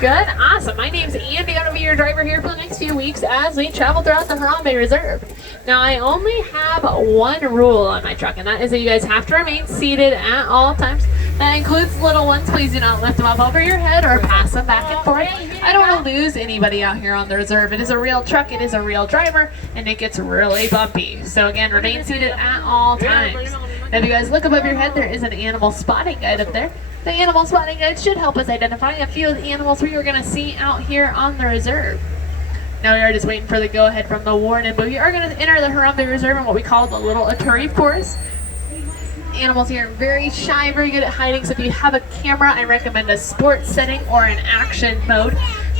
Good, awesome. My name's Andy. I'm going to be your driver here for the next few weeks as we travel throughout the Harambe Reserve. Now, I only have one rule on my truck, and that is that you guys have to remain seated at all times. That includes little ones. Please do not lift them up over your head or pass them back and forth. I don't want to lose anybody out here on the reserve. It is a real truck, it is a real driver, and it gets really bumpy. So again, remain seated at all times. Now, if you guys look above your head, there is an animal spotting guide up there. The animal spotting guide should help us identify a few of the animals we are going to see out here on the reserve. Now we are just waiting for the go-ahead from the warden, but we are going to enter the Harambe Reserve in what we call the Little Aturi Forest. Animals here are very shy, very good at hiding, so if you have a camera, I recommend a sports setting or an action mode,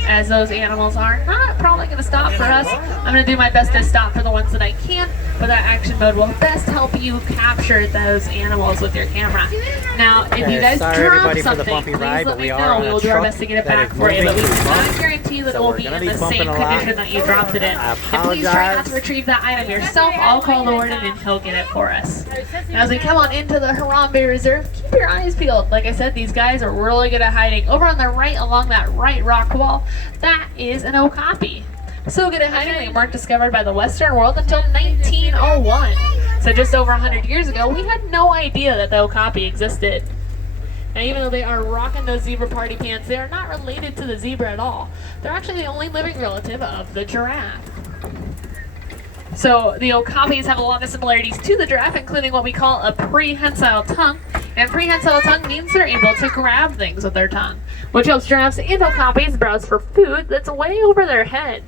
as those animals are not probably going to stop for us. I'm going to do my best to stop for the ones that I can, but that action mode will best help you capture those animals with your camera. Now, if you guys drop something, please let me know. We will do our best to get it back for you, but we cannot guarantee that it will be in the same condition that you dropped it in. And please try not to retrieve that item yourself. I'll call the warden and he'll get it for us. Now, as we come on into the Harambe Reserve, keep your eyes peeled. Like I said, these guys are really good at hiding. Over on the right, along that right rock wall, that is an okapi. So good at hiding, they weren't discovered by the Western world until 1901. So just over 100 years ago, we had no idea that the okapi existed. Now, even though they are rocking those zebra party pants, they are not related to the zebra at all. They're actually the only living relative of the giraffe. So the okapis have a lot of similarities to the giraffe, including what we call a prehensile tongue. And prehensile tongue means they're able to grab things with their tongue, which helps giraffes and okapis browse for food that's way over their head.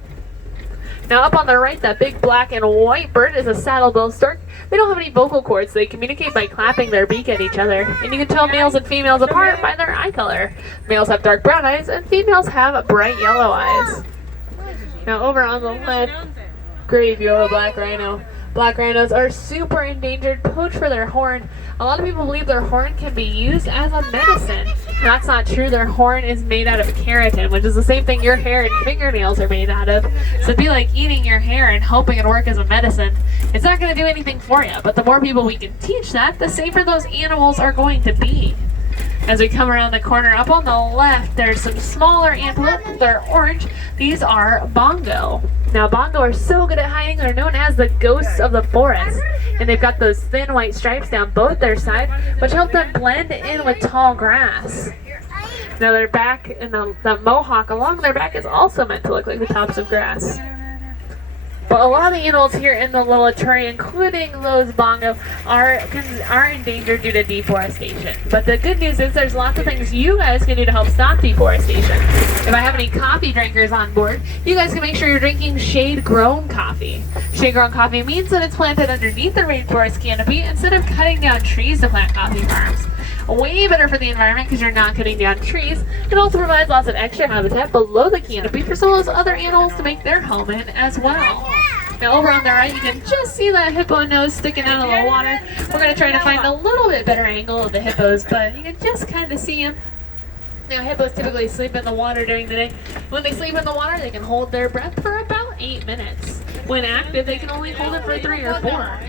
Now, up on the right, that big black and white bird is a saddle-billed stork. They don't have any vocal cords, so they communicate by clapping their beak at each other. And you can tell males and females apart by their eye color. Males have dark brown eyes, and females have bright yellow eyes. Now, over on the left, great view of a black rhino. Black rhinos are super endangered, poached for their horn. A lot of people believe their horn can be used as a medicine. That's not true. Their horn is made out of keratin, which is the same thing your hair and fingernails are made out of. So it'd be like eating your hair and hoping it'll work as a medicine. It's not going to do anything for you, but the more people we can teach that, the safer those animals are going to be. As we come around the corner, up on the left, there's some smaller antelope. They're orange. These are bongo. Now, bongo are so good at hiding, they're known as the ghosts of the forest. And they've got those thin white stripes down both their sides, which help them blend in with tall grass. Now, their back and the mohawk along their back is also meant to look like the tops of grass. But a lot of the animals here in the Little Aturi, including those bongo, are endangered due to deforestation. But the good news is there's lots of things you guys can do to help stop deforestation. If I have any coffee drinkers on board, you guys can make sure you're drinking shade-grown coffee. Shade-grown coffee means that it's planted underneath the rainforest canopy instead of cutting down trees to plant coffee farms. Way better for the environment because you're not cutting down trees. It also provides lots of extra habitat below the canopy for some of those other animals to make their home in as well. Now, over on the right, you can just see that hippo nose sticking out of the water. We're going to try to find a little bit better angle of the hippos, but you can just kind of see them. Now, hippos typically sleep in the water during the day. When they sleep in the water, they can hold their breath for about 8 minutes. When active, they can only hold it for 3 or 4.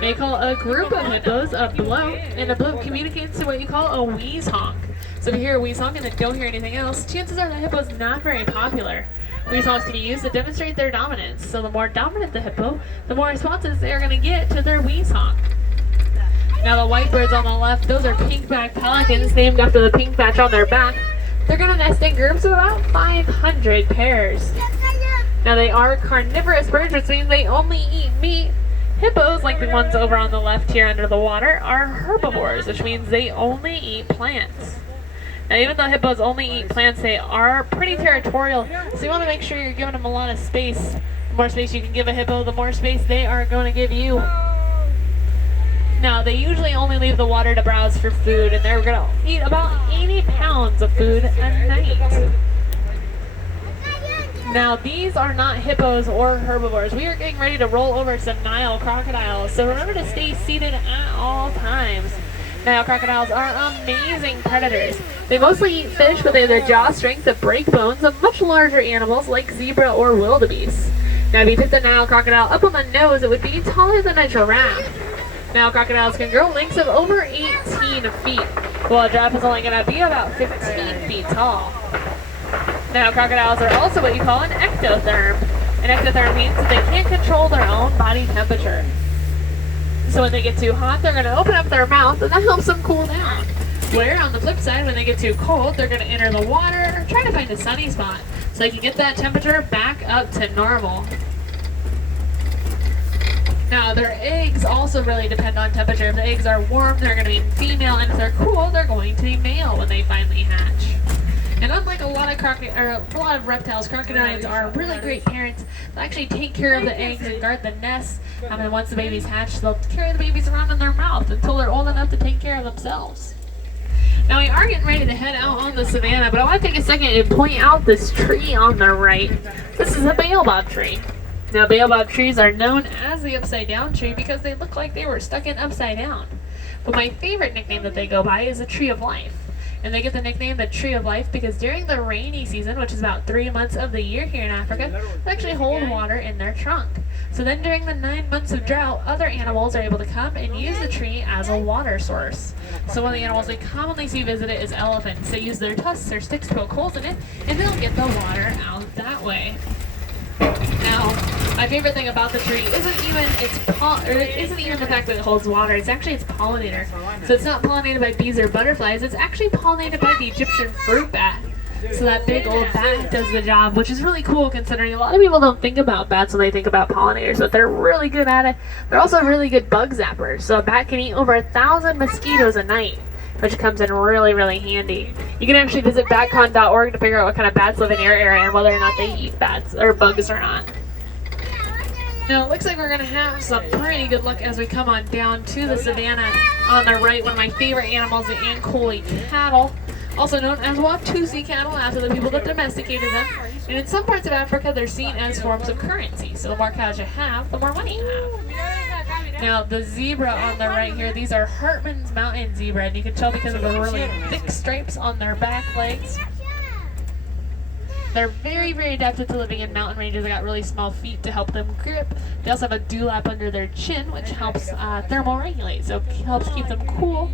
They call a group of hippos a bloat, and a bloat communicates to what you call a wheeze honk. So if you hear a wheeze honk and then don't hear anything else, chances are the hippo's not very popular. Wheeze honks can be used to demonstrate their dominance. So the more dominant the hippo, the more responses they are going to get to their wheeze honk. Now, the white birds on the left, those are pink-backed pelicans named after the pink patch on their back. They're going to nest in groups of about 500 pairs. Now, they are carnivorous birds, which means they only eat meat. Hippos, like the ones over on the left here under the water, are herbivores, which means they only eat plants. Now, even though hippos only eat plants, they are pretty territorial, so you want to make sure you're giving them a lot of space. The more space you can give a hippo, the more space they are going to give you. Now, they usually only leave the water to browse for food, and they're going to eat about 80 pounds of food a night. Now, these are not hippos or herbivores. We are getting ready to roll over some Nile crocodiles, so remember to stay seated at all times. Nile crocodiles are amazing predators. They mostly eat fish, but they have the jaw strength to break bones of much larger animals like zebra or wildebeest. Now, if you pick the Nile crocodile up on the nose, it would be taller than a giraffe. Nile crocodiles can grow lengths of over 18 feet, while a giraffe is only going to be about 15 feet tall. Now, crocodiles are also what you call an ectotherm. An ectotherm means that they can't control their own body temperature. So when they get too hot, they're going to open up their mouth, and that helps them cool down. Where, on the flip side, when they get too cold, they're going to enter the water, try to find a sunny spot, so they can get that temperature back up to normal. Now, their eggs also really depend on temperature. If the eggs are warm, they're going to be female, and if they're cool, they're going to be male when they finally hatch. And unlike a lot of reptiles, crocodiles are really great parents. They actually take care of the eggs and guard the nests. And once the babies hatch, they'll carry the babies around in their mouth until they're old enough to take care of themselves. Now we are getting ready to head out on the savannah, but I want to take a second and point out this tree on the right. This is a baobab tree. Now baobab trees are known as the upside down tree because they look like they were stuck in upside down. But my favorite nickname that they go by is the tree of life. And they get the nickname the Tree of Life because during the rainy season, which is about 3 months of the year here in Africa, they actually hold water in their trunk. So then during the 9 months of drought, other animals are able to come and use the tree as a water source. So one of the animals we commonly see visit it is elephants. They use their tusks or sticks to poke holes in it, and they'll get the water out that way. Now, my favorite thing about the tree isn't even the fact that it holds water. It's actually its pollinator. So it's not pollinated by bees or butterflies. It's actually pollinated by the Egyptian fruit bat. So that big old bat does the job, which is really cool considering a lot of people don't think about bats when they think about pollinators, but they're really good at it. They're also really good bug zappers. So a bat can eat over 1,000 mosquitoes a night, which comes in really, really handy. You can actually visit batcon.org to figure out what kind of bats live in your area and whether or not they eat bats or bugs or not. Now, it looks like we're going to have some pretty good luck as we come on down to the savannah. On the right, one of my favorite animals, the Ankole cattle, also known as Watusi cattle after the people that domesticated them. And in some parts of Africa, they're seen as forms of currency. So the more cows you have, the more money you have. Now, the zebra on the right here, these are Hartman's mountain zebra, and you can tell because of the really thick stripes on their back legs. They're very, very adapted to living in mountain ranges. They got really small feet to help them grip. They also have a dewlap under their chin, which helps thermoregulate, so it helps keep them cool.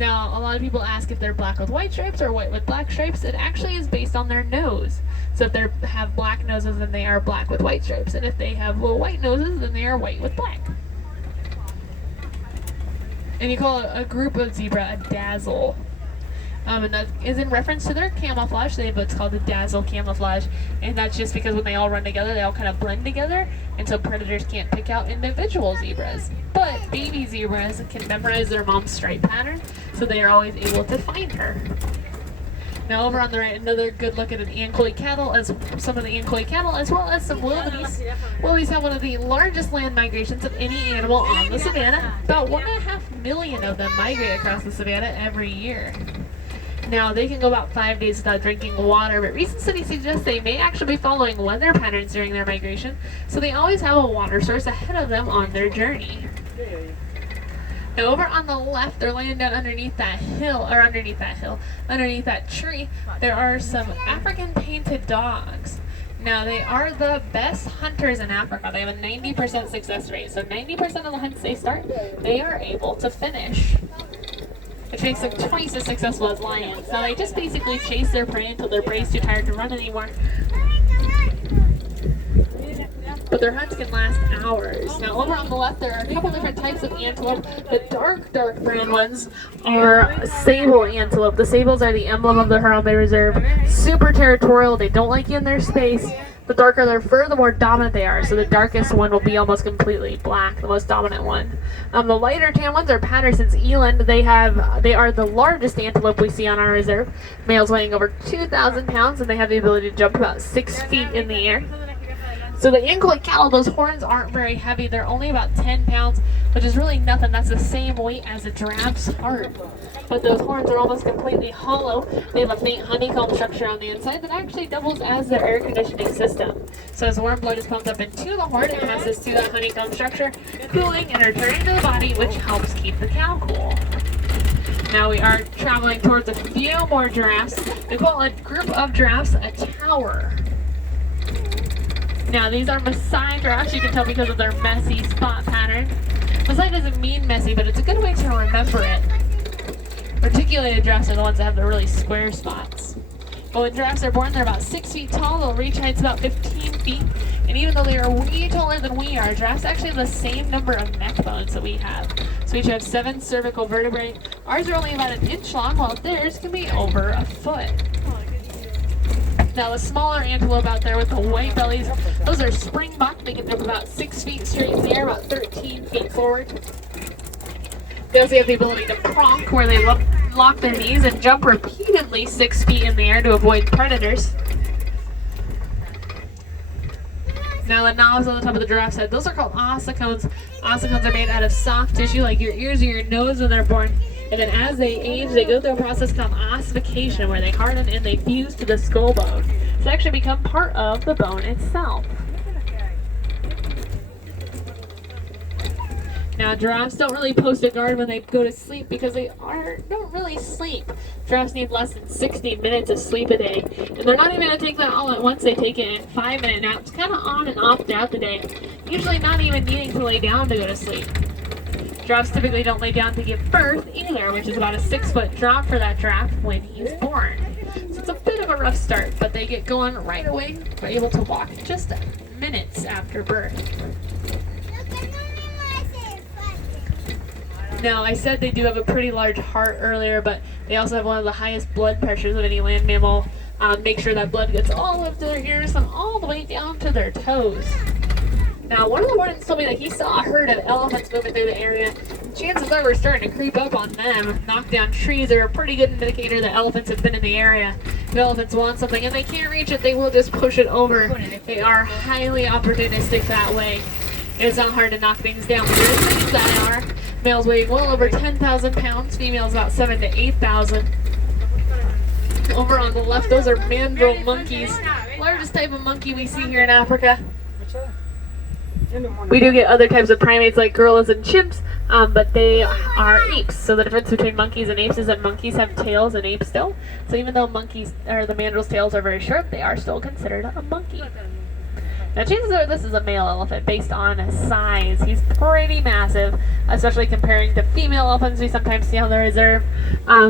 Now, a lot of people ask if they're black with white stripes or white with black stripes. It actually is based on their nose. So if they have black noses, then they are black with white stripes. And if they have little white noses, then they are white with black. And you call a group of zebra a dazzle. And that is in reference to their camouflage. They have what's called the dazzle camouflage. And that's just because when they all run together, they all kind of blend together. And so predators can't pick out individual zebras. But baby zebras can memorize their mom's stripe pattern, so they are always able to find her. Now over on the right, another good look at an Ankole cattle, as some of the Ankole cattle, as well as some wildebeest. Wildebeest have one of the largest land migrations of any animal on the savannah. About 1.5 million of them migrate across the savannah every year. Now, they can go about 5 days without drinking water, but recent studies suggest they may actually be following weather patterns during their migration, so they always have a water source ahead of them on their journey. Now, over on the left, they're laying down underneath that tree, there are some African painted dogs. Now, they are the best hunters in Africa. They have a 90% success rate, so 90% of the hunts they start, they are able to finish, which makes them twice as successful as lions. Now they just basically chase their prey until their prey's too tired to run anymore. But their hunts can last hours. Now over on the left there are a couple different types of antelope. The dark brown ones are sable antelope. The sables are the emblem of the Harambe Reserve. Super territorial, they don't like you in their space. The darker their fur, the more dominant they are. So the darkest one will be almost completely black, the most dominant one. The lighter tan ones are Patterson's eland. They are the largest antelope we see on our reserve. Males weighing over 2,000 pounds, and they have the ability to jump about 6 feet in the air. So the Ankole cattle, those horns aren't very heavy. They're only about 10 pounds, which is really nothing. That's the same weight as a giraffe's heart. But those horns are almost completely hollow. They have a faint honeycomb structure on the inside that actually doubles as their air conditioning system. So as warm blood is pumped up into the horn, it passes through that honeycomb structure, cooling and returning to the body, which helps keep the cow cool. Now we are traveling towards a few more giraffes. We call a group of giraffes a tower. Now these are Maasai giraffes. You can tell because of their messy spot pattern. Maasai doesn't mean messy, but it's a good way to remember it. Reticulated giraffes are the ones that have the really square spots. But when giraffes are born, they're about 6 feet tall. They'll reach heights about 15 feet. And even though they are way taller than we are, giraffes actually have the same number of neck bones that we have. So we each have 7 cervical vertebrae. Ours are only about an inch long, while theirs can be over a foot. Now the smaller antelope out there with the white bellies, those are springbok. They can jump about 6 feet straight in the air, about 13 feet forward. They also have the ability to pronk, where they lock their knees and jump repeatedly 6 feet in the air to avoid predators. Now the knobs on the top of the giraffe's head, those are called ossicones. Ossicones are made out of soft tissue like your ears or your nose when they're born. And then as they age, they go through a process called ossification, where they harden and they fuse to the skull bone. So they actually become part of the bone itself. Now giraffes don't really post a guard when they go to sleep because they don't really sleep. Giraffes need less than 60 minutes of sleep a day. And they're not even going to take that all at once. They take it in 5-minute naps, kind of on and off throughout the day. Usually not even needing to lay down to go to sleep. Giraffes typically don't lay down to give birth either, which is about a 6-foot drop for that giraffe when he's born. So it's a bit of a rough start, but they get going right away. They're able to walk just minutes after birth. Now, I said they do have a pretty large heart earlier, but they also have one of the highest blood pressures of any land mammal. Make sure that blood gets all up to their ears and all the way down to their toes. Now, one of the wardens told me that he saw a herd of elephants moving through the area. Chances are we're starting to creep up on them. Knock down trees are a pretty good indicator that elephants have been in the area. If elephants want something and they can't reach it, they will just push it over. They are highly opportunistic that way. It's not hard to knock things down, but there's things that are. Males weighing well over 10,000 pounds, females about 7,000 to 8,000. Over on the left, those are mandrill monkeys. Largest type of monkey we see here in Africa. We do get other types of primates like gorillas and chimps, but they are apes. So the difference between monkeys and apes is that monkeys have tails and apes don't. So even though monkeys or the mandrill's tails are very short, they are still considered a monkey. Now chances are this is a male elephant based on size. He's pretty massive, especially comparing to female elephants we sometimes see on the reserve.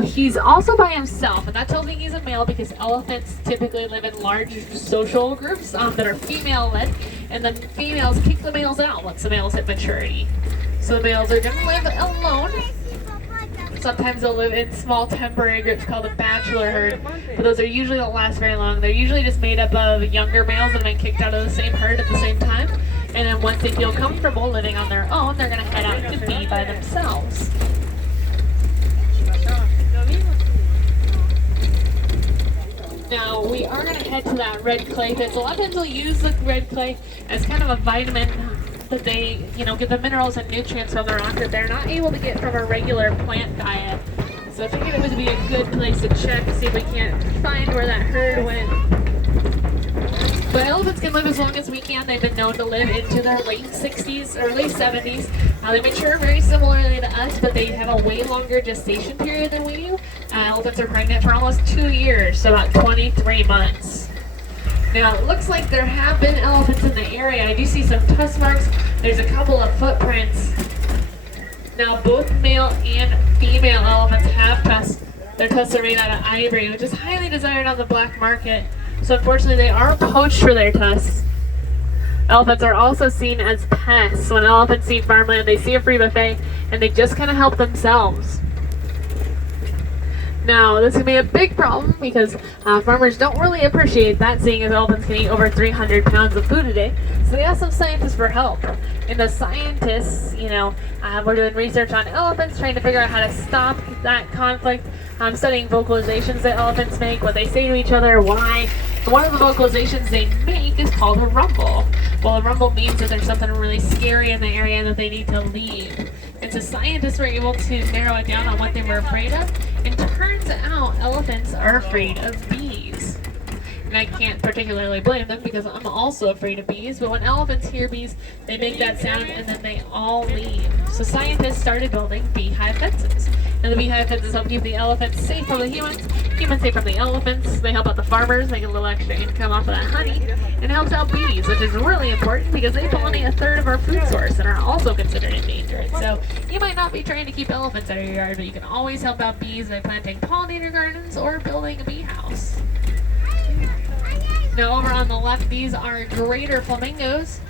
He's also by himself, and that tells me he's a male because elephants typically live in large social groups that are female-led, and the females kick the males out once the males hit maturity. So the males are going to live alone. Sometimes they'll live in small temporary groups called a bachelor herd, but those are usually don't last very long. They're usually just made up of younger males that have been kicked out of the same herd at the same time, and then once they feel comfortable living on their own, they're going to head out to be by themselves. Now, we are going to head to that red clay pit. So a lot of times we'll use the red clay as kind of a vitamin that they, get the minerals and nutrients from the rock that they're not able to get from a regular plant diet. So I figured it would be a good place to check, see if we can't find where that herd went. But elephants can live as long as we can. They've been known to live into their late 60s, early 70s. They mature very similarly to us, but they have a way longer gestation period than we do. Elephants are pregnant for almost 2 years, so about 23 months. Now, it looks like there have been elephants in the area. I do see some tusk marks. There's a couple of footprints. Now, both male and female elephants have tusks. Their tusks are made out of ivory, which is highly desired on the black market. So, unfortunately, they are poached for their tusks. Elephants are also seen as pests. When elephants see farmland, they see a free buffet, and they just kind of help themselves. Now, this can be a big problem because farmers don't really appreciate that, seeing as elephants can eat over 300 pounds of food a day. So they ask some scientists for help. And the scientists, we're doing research on elephants, trying to figure out how to stop that conflict. Studying vocalizations that elephants make, what they say to each other, why. And one of the vocalizations they make is called a rumble. Well, a rumble means that there's something really scary in the area and that they need to leave. And so scientists were able to narrow it down on what they were afraid of. And turns out elephants are afraid of bees. And I can't particularly blame them because I'm also afraid of bees. But when elephants hear bees, they make that sound and then they all leave. So scientists started building beehive fences. And the beehive fences help keep the elephants safe from the humans safe from the elephants. They help out the farmers, they get a little extra income off of that honey. And it helps out bees, which is really important because they pollinate a third of our food source and are also considered endangered. So you might not be trying to keep elephants out of your yard, but you can always help out bees by planting pollinator gardens or building a bee house. Now over on the left, these are greater flamingos.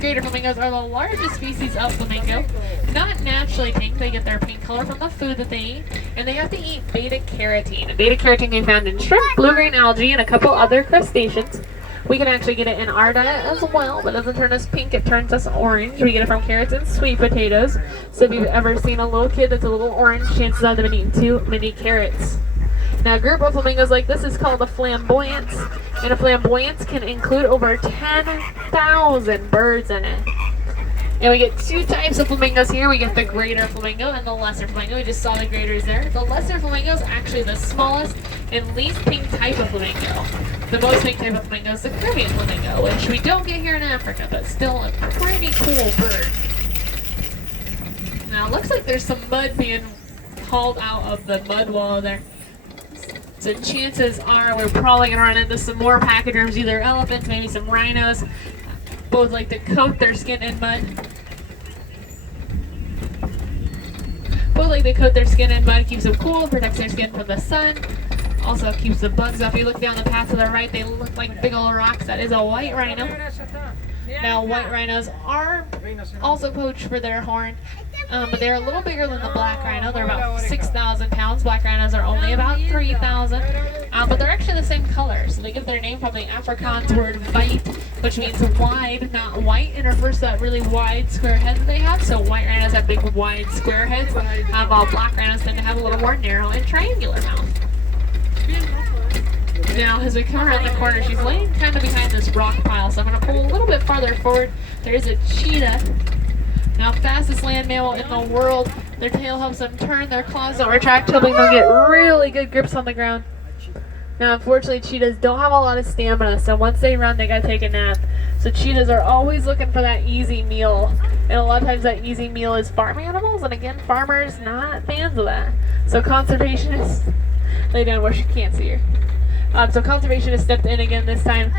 Greater flamingos are the largest species of flamingo. Not naturally pink, they get their pink color from the food that they eat, and they have to eat beta-carotene. Beta-carotene they found in shrimp, blue-green algae, and a couple other crustaceans. We can actually get it in our diet as well, but it doesn't turn us pink, it turns us orange. We get it from carrots and sweet potatoes. So if you've ever seen a little kid that's a little orange, chances are they've been eating too many carrots. Now a group of flamingos like this is called a flamboyance, and a flamboyance can include over 10,000 birds in it. And we get two types of flamingos here. We get the greater flamingo and the lesser flamingo. We just saw the graders there. The lesser flamingo is actually the smallest and least pink type of flamingo. The most pink type of flamingo is the Caribbean flamingo, which we don't get here in Africa, but still a pretty cool bird. Now it looks like there's some mud being hauled out of the mud wall there. So chances are we're probably going to run into some more pachyderms, either elephants, maybe some rhinos. Both like to coat their skin in mud. Both like to coat their skin in mud, keeps them cool, protects their skin from the sun. Also keeps the bugs off. You look down the path to the right, they look like big old rocks. That is a white rhino. Now white rhinos are also poached for their horn, but they're a little bigger than the black rhino. They're about 6,000 pounds. Black rhinos are only about 3,000, but they're actually the same color. So they get their name from the Afrikaans word "weit," which means wide, not white, and refers to that really wide square head that they have. So white rhinos have big wide square heads, while black rhinos tend to have a little more narrow and triangular mouth. Now, as we come around the corner, she's laying kind of behind this rock pile, so I'm going to pull a little bit farther forward. There's a cheetah. Now, fastest land mammal in the world. Their tail helps them turn, their claws don't retract, helping them get really good grips on the ground. Now, unfortunately, cheetahs don't have a lot of stamina, so once they run, they gotta take a nap. So cheetahs are always looking for that easy meal, and a lot of times that easy meal is farm animals, and again, farmers not fans of that. So conservationists, lay down where she can't see her. So conservationists stepped in again this time.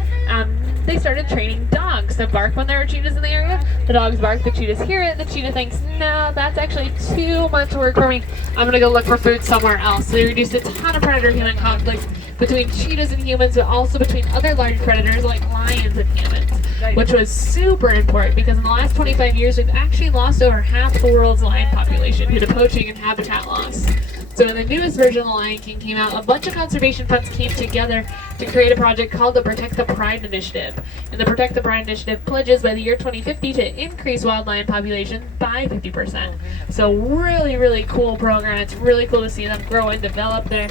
They started training dogs to bark when there are cheetahs in the area. The dogs bark, the cheetahs hear it, the cheetah thinks, no, that's actually too much work for me. I'm gonna go look for food somewhere else. So they reduced a ton of predator-human conflicts between cheetahs and humans, but also between other large predators like lions and humans, which was super important because in the last 25 years, we've actually lost over half the world's lion population due to poaching and habitat loss. So when the newest version of The Lion King came out, a bunch of conservation funds came together to create a project called the Protect the Pride Initiative. And the Protect the Pride Initiative pledges by the year 2050 to increase wild lion population by 50%. So really, really cool program. It's really cool to see them grow and develop there.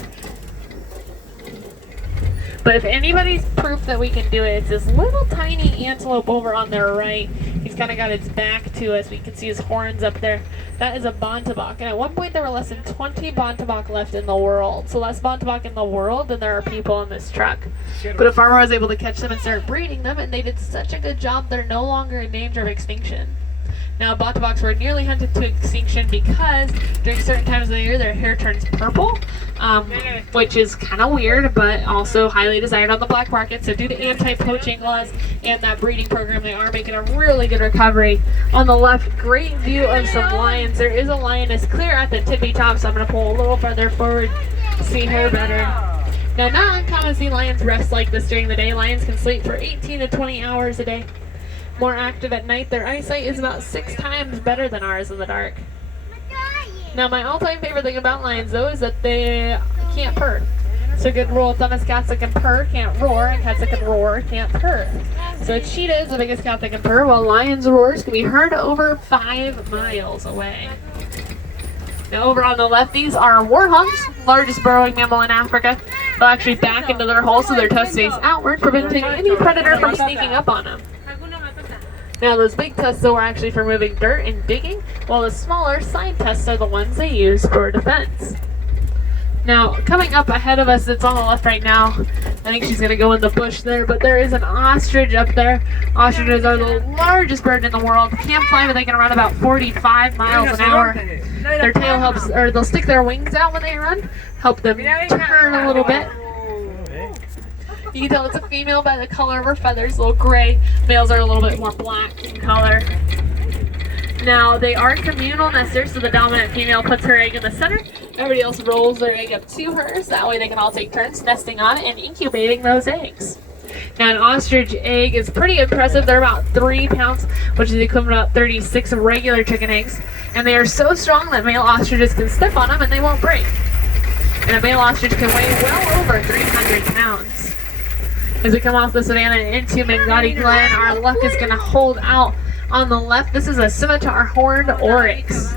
But if anybody's proof that we can do it, it's this little tiny antelope over on their right. He's kind of got its back to us. We can see his horns up there. That is a bontebok. And at one point there were less than 20 bontebok left in the world. So less bontebok in the world than there are people in this truck. But a farmer was able to catch them and start breeding them, and they did such a good job they're no longer in danger of extinction. Now, bonteboks were nearly hunted to extinction because during certain times of the year their hair turns purple, which is kind of weird, but also highly desired on the black market. So due to anti-poaching laws and that breeding program, they are making a really good recovery. On the left, great view of some lions. There is a lioness clear at the tippy top, so I'm going to pull a little further forward to see her better. Now, not uncommon to see lions rest like this during the day. Lions can sleep for 18 to 20 hours a day. More active at night, their eyesight is about 6 times better than ours in the dark. Now, my all-time favorite thing about lions, though, is that they can't purr. So a good rule of thumb is cats that can purr can't roar, and cats that can roar can't purr. So a cheetah is the biggest cat that can purr, while lions' roars can be heard over 5 miles away. Now, over on the left, these are warhogs, largest burrowing mammal in Africa. They'll actually back into their hole so their tusks face outward, preventing any predator from sneaking up on them. Now those big tusks though are actually for moving dirt and digging, while the smaller side tusks are the ones they use for defense. Now coming up ahead of us, it's on the left right now. I think she's going to go in the bush there, but there is an ostrich up there. Ostriches are the largest bird in the world. Can't fly, but they can run about 45 miles an hour. Their tail helps, or they'll stick their wings out when they run, help them turn a little bit. You can tell it's a female by the color of her feathers, a little gray. Males are a little bit more black in color. Now, they are communal nesters, so the dominant female puts her egg in the center. Everybody else rolls their egg up to hers. That way they can all take turns nesting on it and incubating those eggs. Now an ostrich egg is pretty impressive. They're about 3 pounds, which is the equivalent of about 36 regular chicken eggs. And they are so strong that male ostriches can step on them and they won't break. And a male ostrich can weigh well over 300 pounds. As we come off the savannah into Mangati Glen, our luck is going to hold out. On the left, this is a scimitar horned oryx.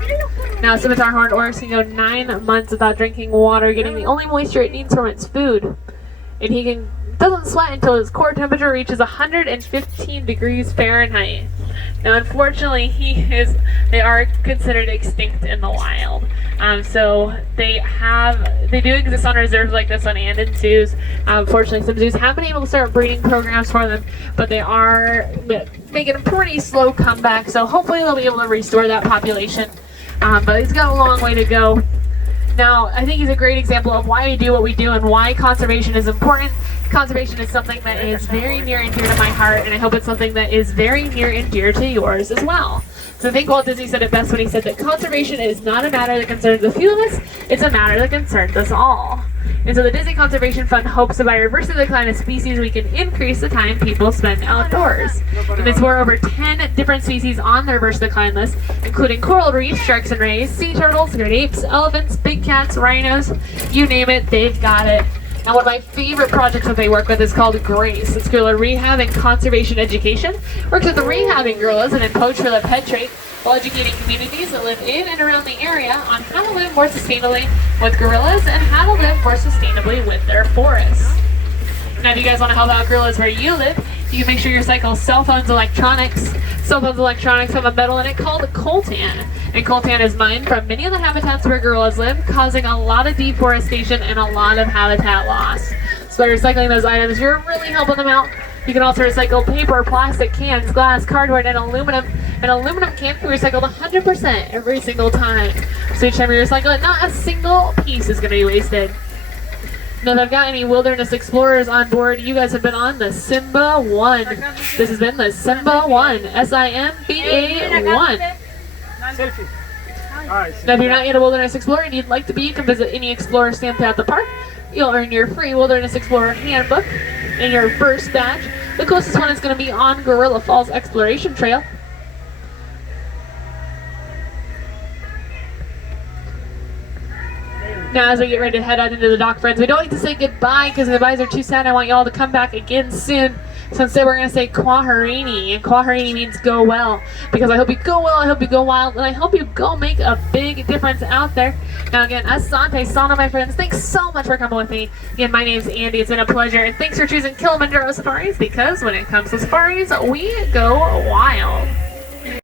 Now, a scimitar horned oryx can go 9 months without drinking water, getting the only moisture it needs from its food. And he doesn't sweat until his core temperature reaches 115 degrees Fahrenheit. Now, unfortunately, they are considered extinct in the wild. So they do exist on reserves like this one and in zoos. Unfortunately, some zoos have been able to start breeding programs for them, but they are making a pretty slow comeback. So hopefully they'll be able to restore that population. But he's got a long way to go. Now, I think he's a great example of why we do what we do and why conservation is important. Conservation is something that is very near and dear to my heart, and I hope it's something that is very near and dear to yours as well. So I think Walt Disney said it best when he said that conservation is not a matter that concerns a few of us, it's a matter that concerns us all. And so the Disney Conservation Fund hopes that by reversing the decline of species, we can increase the time people spend outdoors. And it's for over 10 different species on the reverse decline list, including coral reefs, sharks and rays, sea turtles, great apes, elephants, big cats, rhinos, you name it, they've got it. Now, one of my favorite projects that they work with is called GRACE. It's Gorilla Rehab and Conservation Education. Works with the rehabbing gorillas and in poach for the pet trait, while educating communities that live in and around the area on how to live more sustainably with gorillas and how to live more sustainably with their forests. Now, if you guys want to help out gorillas where you live, you can make sure you recycle cell phones, electronics have a metal in it called coltan. And coltan is mined from many of the habitats where gorillas live, causing a lot of deforestation and a lot of habitat loss. So by recycling those items, you're really helping them out. You can also recycle paper, plastic, cans, glass, cardboard, and aluminum. An aluminum can be recycled 100% every single time. So each time you recycle it, not a single piece is going to be wasted. Now, if I've got any wilderness explorers on board, you guys have been on the Simba 1. This has been the Simba 1, SIMBA 1. Selfie. Now, if you're not yet a wilderness explorer and you'd like to be, you can visit any explorer stand at the park. You'll earn your free Wilderness Explorer handbook in your first batch. The closest one is going to be on Gorilla Falls Exploration Trail. Now, as we get ready to head out into the dock, friends, we don't need to say goodbye because the goodbyes are too sad. I want y'all to come back again soon. So instead, we're going to say Kwaherini, and Kwaherini means go well. Because I hope you go well, I hope you go wild, and I hope you go make a big difference out there. Now again, Asante Sana, my friends, thanks so much for coming with me. Again, my name's Andy, it's been a pleasure, and thanks for choosing Kilimanjaro Safaris, because when it comes to safaris, we go wild.